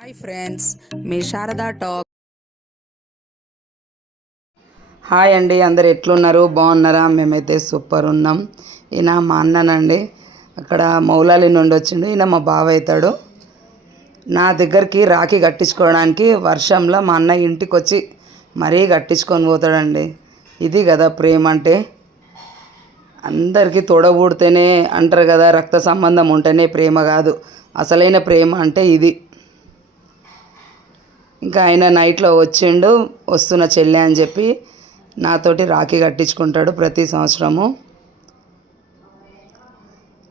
Hi friends మీ Sharada talk. Hi అండి అందరు ఎట్లున్నారు? బాగున్నారా? మేమైతే సూపర్ ఉన్నాం. ఈయన మా అన్ననండి. అక్కడ మౌలాలి నుండి వచ్చిండు. ఈయన మా బావ అవుతాడు నా దగ్గరికి రాఖీ కట్టించుకోవడానికి వర్షంలో మా అన్న ఇంటికి వచ్చి మరీ కట్టించుకొని పోతాడండి. ఇది కదా ప్రేమ అంటే. అందరికీ తొడబూడితేనే అంటారు కదా రక్త సంబంధం ఉంటేనే ప్రేమ కాదు. అసలైన ప్రేమ అంటే ఇది. ఇంకా ఆయన నైట్లో వచ్చిండు వస్తున్న చెల్లె అని చెప్పి నాతోటి రాఖీ కట్టించుకుంటాడు ప్రతి సంవత్సరము.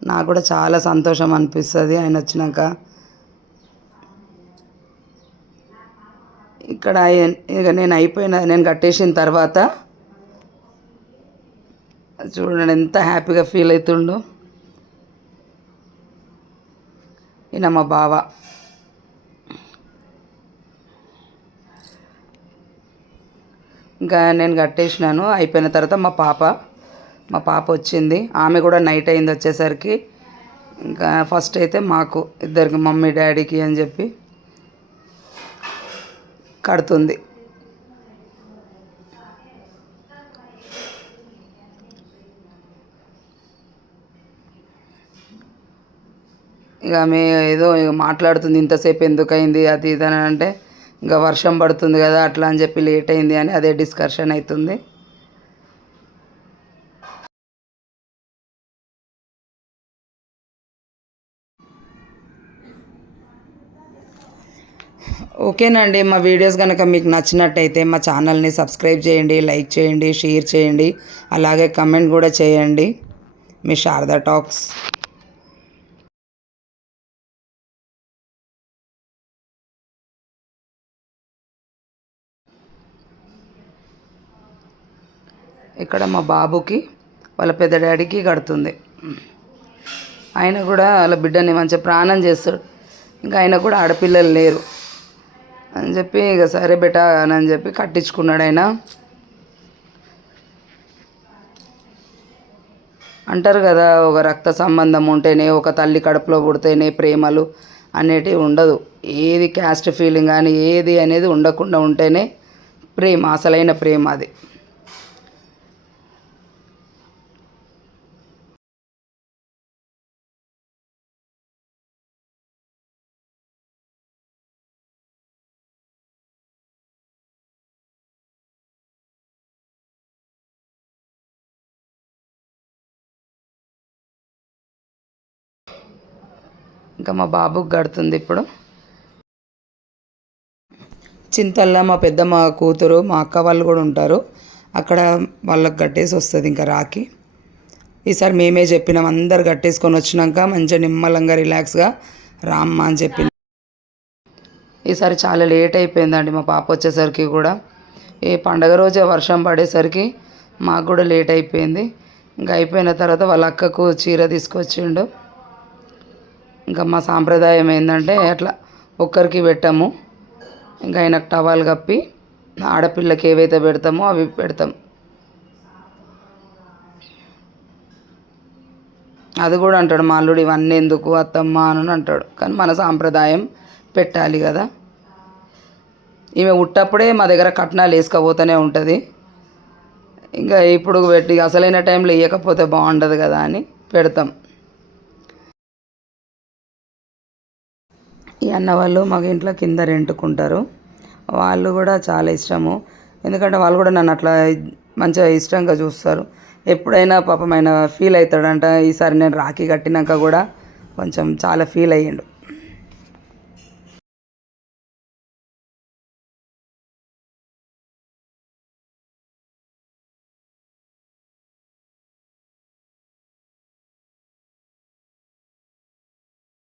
నాకు కూడా చాలా సంతోషం అనిపిస్తుంది ఆయన వచ్చినాక. ఇక్కడ ఇక నేను అయిపోయిన నేను కట్టేసిన తర్వాత చూడండి ఎంత హ్యాపీగా ఫీల్ అవుతుండో. ఈయన మా బావ. ఇంకా నేను కట్టేసినాను. అయిపోయిన తర్వాత మా పాప మా పాప వచ్చింది. ఆమె కూడా నైట్ అయింది వచ్చేసరికి. ఇంకా ఫస్ట్ అయితే మాకు ఇద్దరికి మమ్మీ డాడీకి అని చెప్పి కడుతుంది. ఇక ఆమె ఏదో ఇక మాట్లాడుతుంది ఇంతసేపు ఎందుకు అయింది అది ఇది అని అంటే ఇంకా వర్షం పడుతుంది కదా అట్లా అని చెప్పి లేట్ అయింది అని అదే డిస్కషన్ అవుతుంది. ఓకేనండి మా వీడియోస్ కనుక మీకు నచ్చినట్టయితే మా ఛానల్ని సబ్స్క్రైబ్ చేయండి లైక్ చేయండి షేర్ చేయండి అలాగే కమెంట్ కూడా చేయండి. మీ శారదా టాక్స్. ఇక్కడ మా బాబుకి వాళ్ళ పెద్ద డాడీకి కడుతుంది. ఆయన కూడా వాళ్ళ బిడ్డని మంచిగా ప్రాణం చేస్తాడు. ఇంకా ఆయన కూడా ఆడపిల్లలు లేరు. అని చెప్పి ఇక సరే బెటా అని చెప్పి కట్టించుకున్నాడు ఆయన. అంటారు కదా ఒక రక్త సంబంధం ఉంటేనే ఒక తల్లి కడుపులో పుడితేనే ప్రేమలు అనేటివి ఉండదు. ఏది క్యాస్ట్ ఫీలింగ్ కానీ ఏది అనేది ఉండకుండా ఉంటేనే ప్రేమ అసలైన ప్రేమ అది. ఇంకా మా బాబుకి గడుతుంది ఇప్పుడు. చింతల్లో మా పెద్దమ్మ కూతురు మా అక్క వాళ్ళు కూడా ఉంటారు. అక్కడ వాళ్ళకి కట్టేసి వస్తుంది ఇంకా రాకి ఈసారి మేమే చెప్పినాం అందరు కట్టేసుకొని వచ్చినాక మంచిగా నిమ్మలంగా రిలాక్స్గా రామ్మ అని చెప్పిన. ఈసారి చాలా లేట్ అయిపోయిందండి మా పాప వచ్చేసరికి కూడా. ఈ పండగ రోజే వర్షం పడేసరికి మాకు కూడా లేట్ అయిపోయింది. ఇంకా అయిపోయిన తర్వాత వాళ్ళ అక్కకు చీర తీసుకొచ్చిండు. ఇంకా మా సాంప్రదాయం ఏంటంటే అట్లా ఒక్కరికి పెట్టాము. ఇంకా ఆయనకు టవాల్ కప్పి ఆడపిల్లకి ఏవైతే పెడతామో అవి పెడతాం. అది కూడా అంటాడు మా అల్లుడు ఇవన్నీ ఎందుకు అత్తమ్మ అని అంటాడు. కానీ మన సాంప్రదాయం పెట్టాలి కదా. ఈమె ఉట్టప్పుడే మా దగ్గర కట్నాలు వేసుకపోతూనే ఉంటుంది. ఇంకా ఇప్పుడు పెట్టి అసలైన టైంలో వేయకపోతే బాగుండదు కదా అని పెడతాం. ఈ అన్న వాళ్ళు మాకు ఇంట్లో కింద రెంటుకుంటారు. వాళ్ళు కూడా చాలా ఇష్టము. ఎందుకంటే వాళ్ళు కూడా నన్ను అట్లా మంచిగా ఇష్టంగా చూస్తారు. ఎప్పుడైనా పాపం ఆయన ఫీల్ అవుతాడంట. ఈసారి నేను రాఖీ కట్టినాక కూడా కొంచెం చాలా ఫీల్ అయ్యిండు.